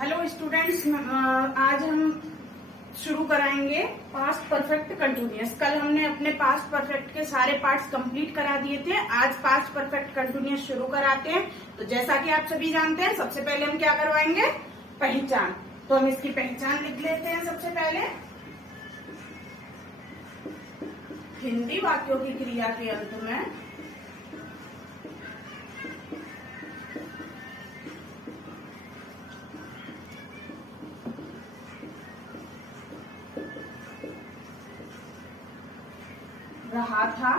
Hello students, आज हम शुरू कराएंगे पास्ट परफेक्ट कंटिन्यूअस। कल हमने अपने पास्ट परफेक्ट के सारे पार्ट्स कंप्लीट करा दिए थे। आज पास्ट परफेक्ट कंटिन्यूअस शुरू कराते हैं। तो जैसा कि आप सभी जानते हैं, सबसे पहले हम क्या करवाएंगे, पहचान। तो हम इसकी पहचान लिख लेते हैं। सबसे पहले हिंदी वाक्यों की क्रिया के अंत में रहा था,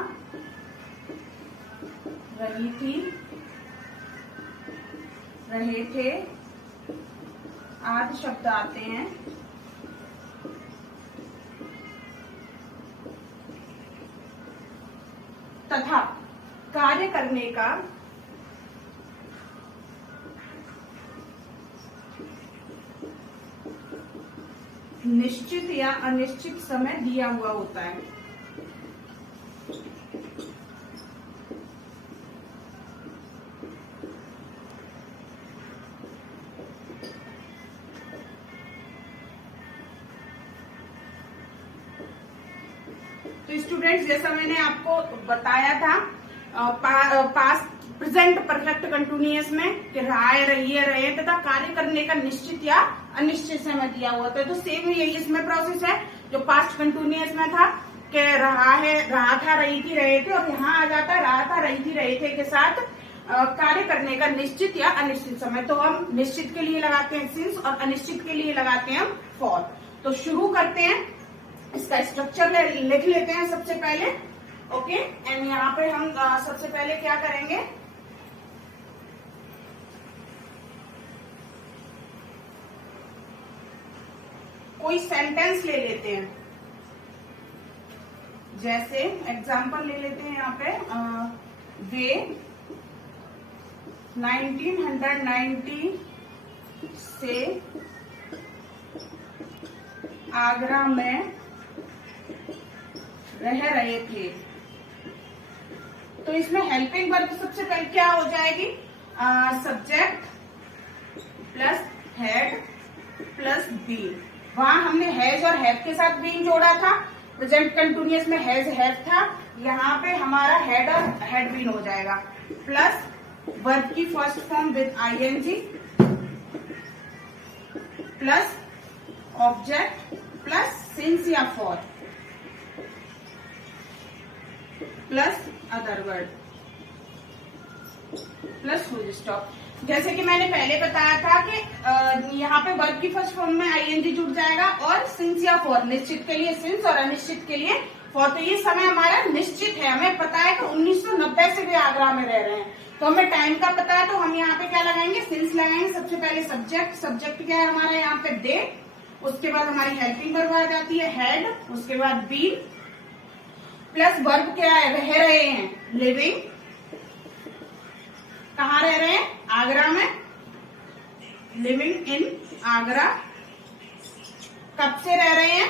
रही थी, रहे थे आदि शब्द आते हैं। तथा कार्य करने का निश्चित या अनिश्चित समय दिया हुआ होता है। तो स्टूडेंट्स, जैसा मैंने आपको बताया था पास्ट प्रेजेंट परफेक्ट कंटिन्यूअस में कि रहा है, रही है, रहे तथा कार्य करने का निश्चित या अनिश्चित समय दिया हुआ था। तो सेम यही इसमें प्रोसेस है जो पास्ट कंटिन्यूअस में था कि रहा है, रहा था, रही थी, रहे थे, और यहाँ आ जाता है रहा था, रही थी, रहे थे के साथ कार्य करने का निश्चित या अनिश्चित समय। तो हम निश्चित के लिए लगाते हैं सिंस और अनिश्चित के लिए लगाते हैं फॉर। तो शुरू करते हैं, इसका स्ट्रक्चर लिख लेते हैं सबसे पहले। ओके, एंड यहाँ पे हम सबसे पहले क्या करेंगे, कोई सेंटेंस ले लेते हैं। जैसे एग्जांपल ले लेते हैं यहाँ पे, वे 1990 से आगरा में रह रहे थे। तो इसमें हेल्पिंग वर्ब सबसे पहले क्या हो जाएगी, subject plus head plus been. वहां हमने हैज और हैव के साथ बीन जोड़ा था। प्रेजेंट कंटिन्यूअस में हैज हैव था, यहाँ पे हमारा हेड और हेड बीन हो जाएगा। प्लस वर्ब की first form with ING plus object plus since या for plus other word plus full stop. जैसे कि मैंने पहले बताया था कि यहाँ पे वर्ब की फर्स्ट फॉर्म में आईएनजी जुड़ जाएगा और सिंस या फॉर, निश्चित के लिए सिंस और अनिश्चित के लिए फॉर। तो ये समय हमारा निश्चित है, हमें पता है कि 1990 से वे आगरा में रह रहे हैं, तो हमें टाइम का पता है। तो हम यहाँ पे क्या लगाएंगे, सिंस लगाएंगे। सबसे पहले सब्जेक्ट, सब्जेक्ट क्या है हमारा यहाँ पे डे, उसके बाद हमारी हेल्पिंग वर्ब आ जाती है हेड, उसके बाद बीन प्लस वर्ब क्या है, रह रहे हैं, लिविंग। कहाँ रह रहे हैं, आगरा में, लिविंग इन आगरा। कब से रह रहे हैं,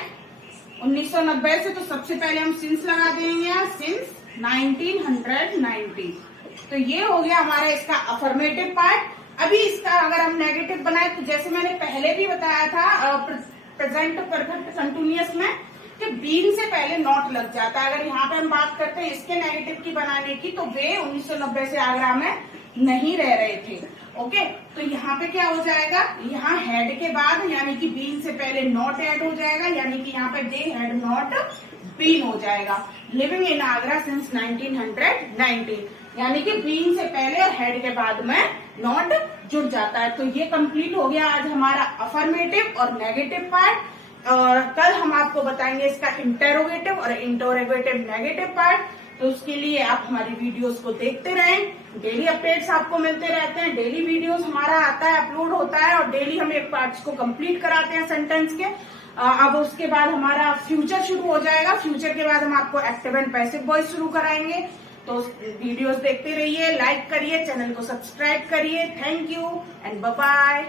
1990 से। तो सबसे पहले हम सिंस लगा देंगे, सिंस 1990। तो ये हो गया हमारा इसका अफर्मेटिव पार्ट। अभी इसका अगर हम नेगेटिव बनाए तो जैसे मैंने पहले भी बताया था प्रेजेंट परफेक्ट कंटिन्यूअस में कि बीन से पहले नॉट लग जाता है। अगर यहाँ पे हम बात करते हैं इसके नेगेटिव की बनाने की, तो वे 1990 से आगरा में नहीं रह रहे थे। ओके, तो यहाँ पे क्या हो जाएगा, यहाँ हेड के बाद यानी कि बीन से पहले नॉट ऐड हो जाएगा, यानी कि यहाँ पे दे हैड नॉट बीन हो जाएगा। लिविंग इन आगरा सिंस 1990, यानी कि बीन से पहले और हेड के बाद में नॉट जुड़ जाता है। तो ये कंप्लीट हो गया आज हमारा अफर्मेटिव और नेगेटिव पार्ट। और कल हम आपको बताएंगे इसका इंटेरोगेटिव और इंटरोगेटिव नेगेटिव पार्ट। तो उसके लिए आप हमारी वीडियोस को देखते रहें। डेली अपडेट्स आपको मिलते रहते हैं, डेली वीडियोस हमारा आता है, अपलोड होता है, और डेली हम एक पार्ट्स को कंप्लीट कराते हैं सेंटेंस के। अब उसके बाद हमारा फ्यूचर शुरू हो जाएगा। फ्यूचर के बाद हम आपको एक्टिव एंड पैसिव वॉइस शुरू कराएंगे। तो वीडियोस देखते रहिए, लाइक करिए, चैनल को सब्सक्राइब करिए। Thank you and bye bye.